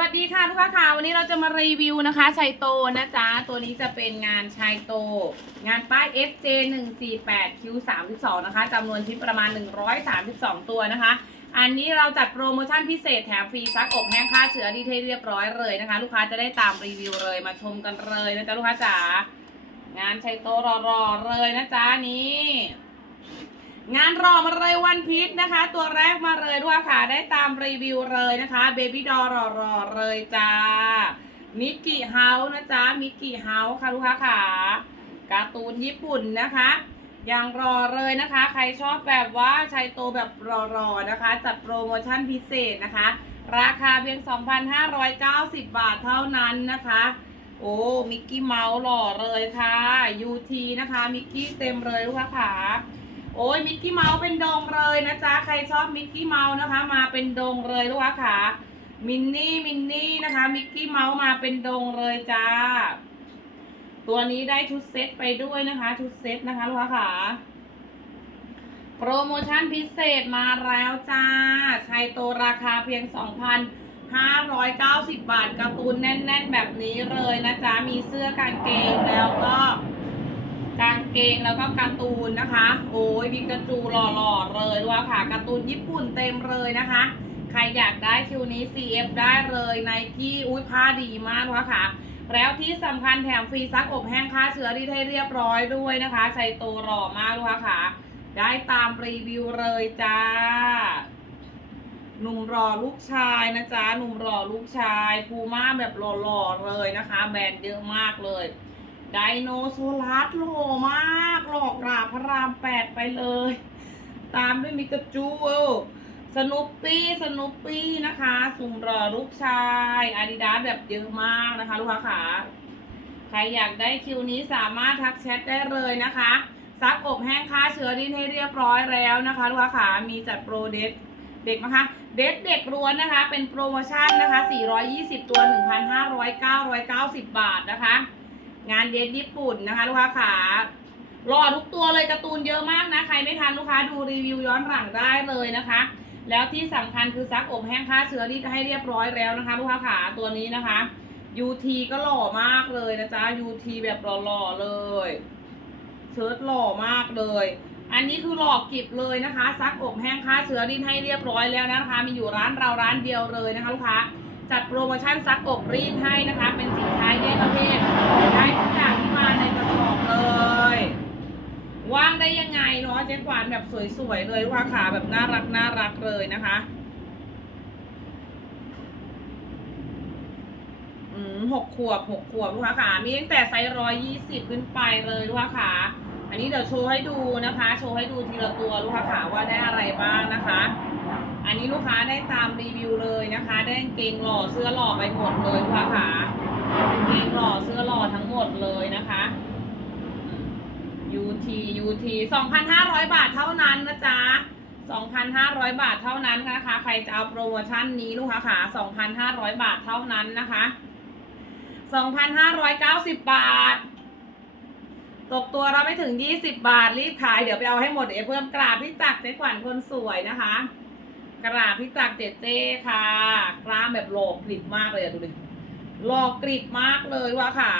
วัสดีค่ะทุกค้าค่ะวันนี้เราจะมารีวิวนะคะชายโตนะจ๊ะตัวนี้จะเป็นงานชายโต งานป้าย FJ 1 4 8 Q 3 2นะคะจำนวนชิ้นประมาณ 132 ตัวนะคะ อันนี้เราจัดโปรโมชั่นพิเศษแถมฟรีซักอบแห้งฆ่าเชื้อดีเทลเรียบร้อยเลยนะคะ ลูกค้าจะได้ตามรีวิวเลยมาชมกันเลยนะจ๊ะลูกค้าจ๋างานชายโตรอๆเลยนะจ๊ะนี้ งานรอมาเลยวันพีชนะคะ ตัวแรกมาเลยด้วยค่ะ ได้ตามรีวิวเลยนะคะเบบี้ดอรอรอๆเลยจ้ามิกกี้เฮาส์นะจ๊ะมิกกี้เฮาส์ค่ะลูกค้าค่ะการ์ตูนญี่ปุ่นนะคะยังรอเลยนะคะ ใครชอบแบบว่าชายโตแบบรอๆนะคะ จัดโปรโมชั่นพิเศษนะคะ ราคาเพียง 2,590 บาทเท่านั้นนะคะ โอ้มิกกี้เมาส์หล่อเลยค่ะ UT นะคะมิกกี้เต็มเลยลูกค้าค่ะ โอ้ยมิกกี้เมาส์เป็นดงเลยนะจ๊ะใครชอบมิกกี้เมาส์นะคะ มาเป็นดงเลยลูกค้าค่ะมินนี่มินนี่นะคะมิกกี้เมาส์มาเป็นดงเลยจ้า ตัวนี้ได้ชุดเซตไปด้วยนะคะ ชุดเซตนะคะลูกค้าค่ะโปรโมชั่นพิเศษมาแล้วจ้าชายโตราคาเพียง 2,590 บาทการ์ตูนแน่น ๆ แบบนี้เลยนะจ๊ะมีเสื้อกางเกงแล้วก็างเกงแล้วก็การ์ตูนนะคะ โอ้ยมีกระจูหล่อๆเลยด้วยค่ะการ์ตูนญี่ปุ่นเต็มเลยนะคะ ใครอยากได้คิวนี้ CF ได้เลยไนกี้อุ้ยผ้าดีมากด้วยค่ะ แล้วที่สำคัญแถมฟรีซักอบแห้งฆ่าเชื้อที่ให้เรียบร้อยด้วยนะคะใช้โตหล่อมากด้วยค่ะ ได้ตามรีวิวเลยจ้าหนุ่มรอลูกชายนะจ๊ะหนุ่มรอลูกชายภูม่าแบบหล่อๆเลยนะคะ แบรนด์เยอะมากเลย ไดโนโซลัสโหล่มากหลอกราพระรามแปดไปเลย ตามด้วยมิกาจูสนุปปี้สนุปปี้นะคะสุ่มรอลูกชายอาดิดาสแบบเยอะมากนะคะลูกค้าขาใครอยากได้คิวนี้สามารถทักแชทได้เลยนะคะซักอบแห้งฆ่าเชื้อดินให้เรียบร้อยแล้วนะคะลูกค้าขามีจัดโปรเดทเด็กนะคะ เด็กเด็กล้วนนะคะ เป็นโปรโมชั่นนะคะ 420 ตัว 1,590 บาทนะคะ งานเดทญี่ปุ่นนะคะ ลูกค้าขารอทุกตัวเลยการ์ตูนเยอะมากนะ ใครไม่ทันลูกค้าดูรีวิวย้อนหลังได้เลยนะคะ แล้วที่สำคัญคือซักอบแห้งฆ่าเชื้อที่ให้เรียบร้อยแล้วนะคะ ลูกค้าขาตัวนี้นะคะ UT ก็หล่อมากเลยนะจ๊ะ UT แบบหล่อๆเลยเชิ้ตหล่อมากเลย อันนี้คือหลอกกิบเลยนะคะ ซักอบแห้งฆ่าเชื้อดินให้เรียบร้อยแล้วนะคะ มีอยู่ร้านเราร้านเดียวเลยนะคะ ลูกค้า จัดโปรโมชั่นซักอบรีดให้นะคะ เป็นสินค้าแยกประเภทได้ทุกอย่างที่มาในกระสอบเลยว่างได้ยังไงเนาะเจ๊กวานแบบสวยๆเลยลูกค้าขาแบบน่ารักน่ารักเลยนะคะอืมหกขวบหกขวบลูกค้าขามีตั้งแต่ไซส์ร้อยยี่สิบขึ้นไปเลยลูกค้าขาอันนี้เดี๋ยวโชว์ให้ดูนะคะ โชว์ให้ดูทีละตัวลูกค้าขาว่าได้อะไรบ้างนะคะ อันนี้ลูกค้าได้ตามรีวิวเลยนะคะ ได้กางเกงหล่อเสื้อหล่อไปหมดเลยลูกค้าขากางเกงหล่อเสื้อหล่อทั้งหมดเลยนะคะ UT UT 2,500 บาทเท่านั้นนะจ๊ะ2,500 บาทเท่านั้นนะคะ ใครจะเอาโปรโมชั่นนี้ลูกค้าขา2,500 บาทเท่านั้นนะคะ 2,590 บาท ตกตัวเราไม่ถึง 20 บาท รีบขาย เดี๋ยวไปเอาให้หมด เดี๋ยวเพิ่มกราบพี่จักเจ๊ขวัญคนสวยนะคะ กราบพี่จักรเจเจค่ะ กล้ามแบบหลกกริบมากเลยอะดูดิหลอกกริบมากเลยว่ะค่ะ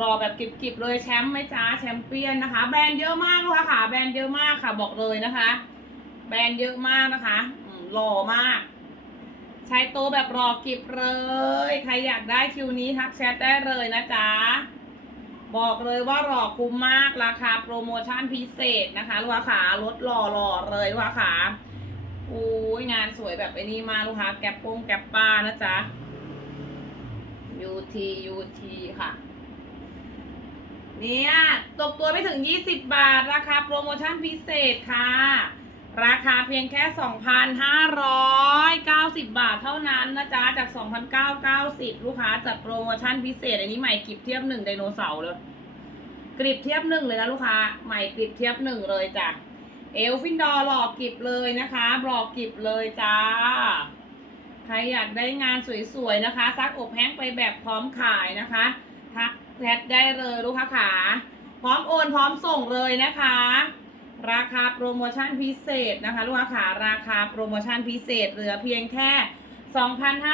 รอแบบกริบๆเลยแชมป์ไหมจ้าแชมเปี้ยนนะคะ แบรนด์เยอะมากลูกค่ะ แบรนด์เยอะมากค่ะบอกเลยนะคะ แบรนด์เยอะมากนะคะหล่อมากใช้โตวแบบรอกิบเลย ใครอยากได้คิวนี้ทักแชทได้เลยนะจ๊ะ บอกเลยว่ารอคุ้มมากราคาโปรโมชั่นพิเศษนะคะลูกค้าขาลดหล่อหล่อๆเลยลูกค้าขา อุ้ยงานสวยแบบไอ้นี่มาลูกค้าแก๊ปปงแก๊ปป้านะจ๊ะ UT UT ค่ะ เนี่ยตกตัวไม่ถึง 20 บาท ราคาโปรโมชั่นพิเศษค่ะ ราคาเพียงแค่ 2,590 บาทเท่านั้นนะจ๊ะ จาก 2,990 ลูกค้าจัดโปรโมชั่นพิเศษ อันนี้ใหม่กริบเทียบหนึ่งไดโนเสาร์เลยกริบเทียบหนึ่งเลยนะลูกค้า ใหม่กริบเทียบหนึ่งเลยจ้ะ เอลฟินดอร์หลอกกิบเลยนะคะหลอกกิบเลยจ้า ใครอยากได้งานสวยๆนะคะซักอบแห้งไปแบบพร้อมขายนะคะทักแชทได้เลยลูกค้าขาพร้อมโอนพร้อมส่งเลยนะคะ ราคาโปรโมชั่นพิเศษนะคะลูกค้าขาราคาโปรโมชั่นพิเศษเหลือเพียงแค่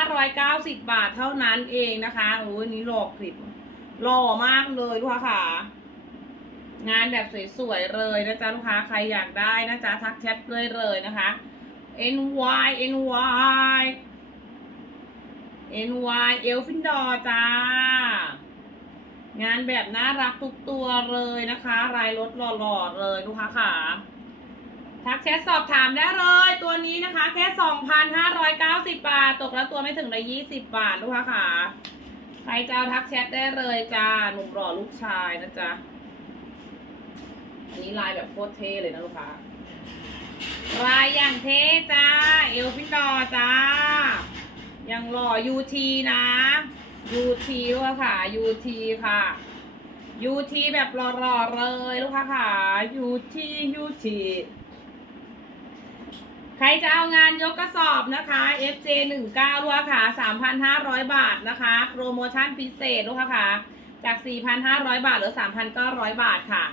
2,590 บาทเท่านั้นเองนะคะโอ้ยนี่หลอกริบหล่อมากเลยลูกค้าค่ะ งานแบบสวยๆเลยนะจ๊ะลูกค้าใครอยากได้นะจ๊ะทักแชทเลยเลยนะคะ NY NY NY เอลฟินดอจ้างานแบบน่ารักทุกตัวเลยนะคะ รายรถหล่อๆเลยลูกค้าค่ะทักแชทสอบถามได้เลย ตัวนี้นะคะ แค่ 2,590 บาท ตกแล้วตัวไม่ถึงเลย20 บาท ลูกค้าค่ะ ใครจะเอาทักแชทได้เลยจ้าหนุ่มหล่อลูกชายนะจ๊ะ อันนี้ลายแบบโคตรเท่เลยนะลูกค้า ลายอย่างเท่จ้า เอลฟินดอจ้า ยังหล่อ UT นะ UT ลูกค้าค่ะ UT ค่ะ UT แบบหล่อๆเลยลูกค้าค่ะ UT UT ใครจะเอางานยกกระสอบนะคะ FJ 1 9ลูกค้าค่ะ 3,500 บาทนะคะ โปรโมชั่นพิเศษลูกค้าค่ะ จาก 4,500 บาท เหลือ 3,900 บาทค่ะ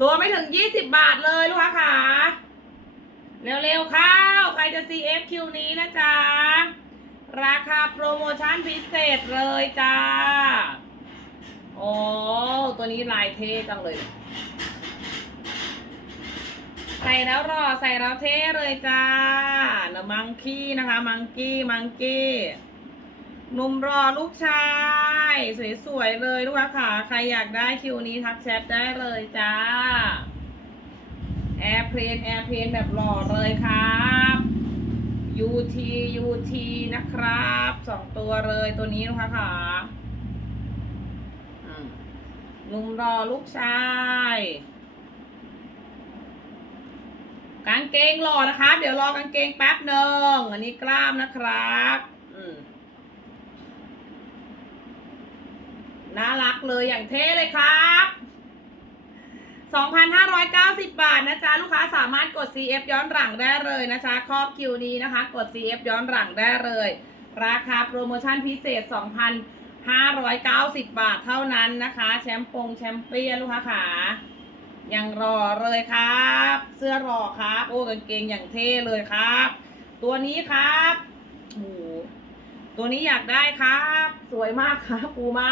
ตัวไม่ถึง 20 บาทเลยลูกค้าค่ะเร็วๆเข้าใครจะ CFQ นี้นะจ๊ะ ราคาโปรโมชั่นพิเศษเลยจ้า โอ้ตัวนี้ลายเท่จังเลย ใส่แล้วรอใส่แล้วเท่เลยจ้าเนมังคี้นะคะ มังกี้ มังกี้ หนุ่มรอลูกชาย สวยๆเลยลูกค้าค่ะ ใครอยากได้คิวนี้ทักแชทได้เลยจ้า แอร์เพลนแอร์เพลนแบบหล่อเลยครับ UT UT นะครับสองตัวเลยตัวนี้นะคะค่ะอืมลุงรอลูกชายกางเกงหล่อนะคะเดี๋ยวรอกางเกงแป๊บหนึ่งอันนี้กล้ามนะครับ อืม น่ารักเลยอย่างเท่เลยครับ 2,590 บาทนะจ๊ะ ลูกค้าสามารถกด CF ย้อนหลังได้เลยนะจ๊ะครอบคิวนี้นะคะ กด CF ย้อนหลังได้เลย ราคาโปรโมชั่นพิเศษ 2,590 บาทเท่านั้นนะคะ แชมปงแชมเปี้ยนลูกค้าขายังรอเลยครับ เสื้อรอครับ โอ้กางเกงอย่างเท่เลยครับ ตัวนี้ครับโอ้ตัวนี้อยากได้ครับ สวยมากครับปูมา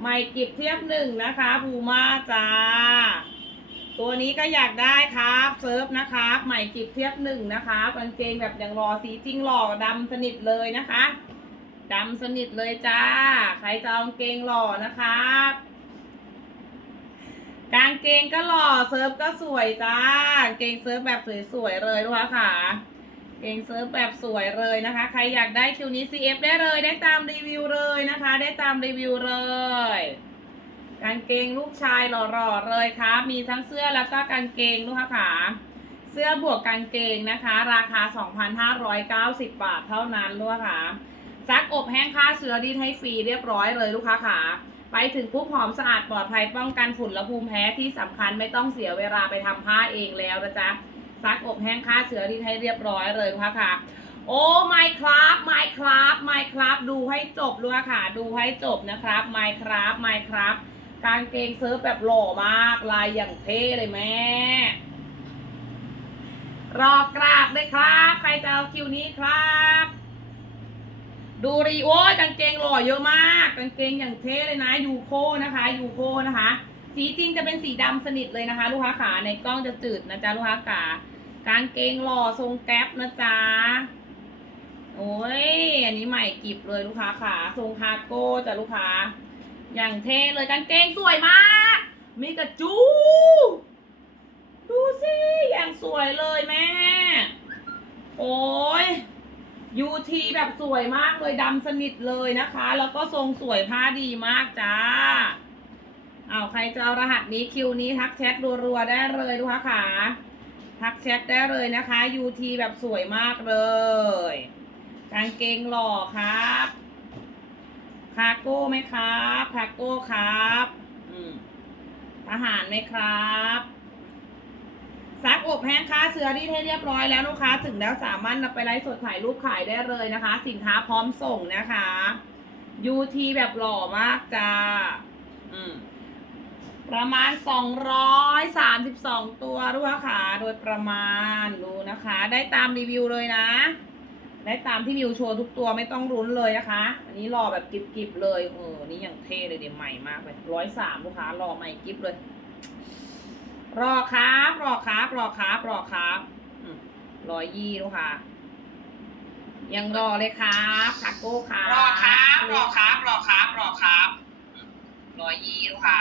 ไม่กิบเทียบหนึ่งนะคะปูมาจ้า ตัวนี้ก็อยากได้ครับเซิร์ฟนะครับใหม่กิบเทียบหนึ่งนะคะกางเกงแบบอย่างรอสีจริงหล่อดำสนิทเลยนะคะดำสนิทเลยจ้า ใครจะเอากางเกงหล่อนะครับกางเกงก็หล่อเซิร์ฟก็สวยจ้ากางเกงเซิร์ฟแบบสวยๆเลยลูกค้าค่ะ เกงเซิร์ฟแบบสวยเลยนะคะ ใครอยากได้คิวนี้ CF ได้เลย ได้ตามรีวิวเลยนะคะ ได้ตามรีวิวเลยกางเกงลูกชายหล่อๆเลยครับ มีทั้งเสื้อแล้วก็กางเกงลูกค้าขาเสื้อบวกกางเกงนะคะ ราคา 2,590 บาทเท่านั้นลูกค้าซักอบแห้งค่าเชื้อดีให้ฟรีเรียบร้อยเลยลูกค้าขาไปถึงปุ๊บหอมสะอาดปลอดภัยป้องกันฝุ่นและภูมิแพ้ที่สำคัญไม่ต้องเสียเวลาไปทำผ้าเองแล้วนะจ๊ะ ซักอบแห้งฆ่าเชื้อที่ให้เรียบร้อยเลยค่ะค่ะ โอ้ไม่ครับไม่ครับไม่ครับดูให้จบด้วยค่ะ ดูให้จบนะครับไม่ครับไม่ครับกางเกงเซิร์ฟแบบหล่อมากลายอย่างเท่เลยแม่รอกราบเลยครับ ใครจะเอาคิวนี้ครับ ดูรีโอ้ยกางเกงหล่อเยอะมากกางเกงอย่างเท่เลยนะยูโคนะคะยูโคนะคะ สีจริงจะเป็นสีดำสนิทเลยนะคะ ลูกค้าขาในกล้องจะจืดนะจ๊ะลูกค้ากา กางเกงหล่อทรงแก๊ปนะจ๊ะ โอ้ย อันนี้ใหม่กิบเลยลูกค้าขาทรงคาโก้จ้ะลูกค้า อย่างเท่เลยกางเกงสวยมาก มีกระจู ดูสิ อย่างสวยเลยแม่ โอ้ยยูทีแบบสวยมากเลยดำสนิทเลยนะคะ แล้วก็ทรงสวยผ้าดีมากจ้าเอาใครจะเอารหัสนี้คิวนี้ทักแชทรัวๆได้เลยลูกค้าขา ทักแชทได้เลยนะคะ UT แบบสวยมากเลยกางเกงหล่อครับคาโก้ไหมครับคาโก้ครับอืมทหารไหมครับซักอบแห้งค่าเสื้อที่ให้เรียบร้อยแล้วลูกค้าถึงแล้วสามารถนำไปไลฟ์สดถ่ายรูปขายได้เลยนะคะ สินค้าพร้อมส่งนะคะ UT แบบหล่อมากจ้า อืม ประมาณ 232 ตัวลูกค้าค่ะโดยประมาณดูนะคะ ได้ตามรีวิวเลยนะ ได้ตามที่มิวโชว์ทุกตัวไม่ต้องรุ้นเลยนะคะ อันนี้รอแบบกิบๆเลยเออนี่อย่างเท่เลยเดี๋ยวใหม่มากเลยร้อยสามลูกค้ารอใหม่กิบเลย รอครับรอครับรอครับรอครับร้อยยี่ลูกค้ายังรอเลยครับคาโก้ครับรอครับรอครับรอครับรอครับร้อยยี่ลูกค้า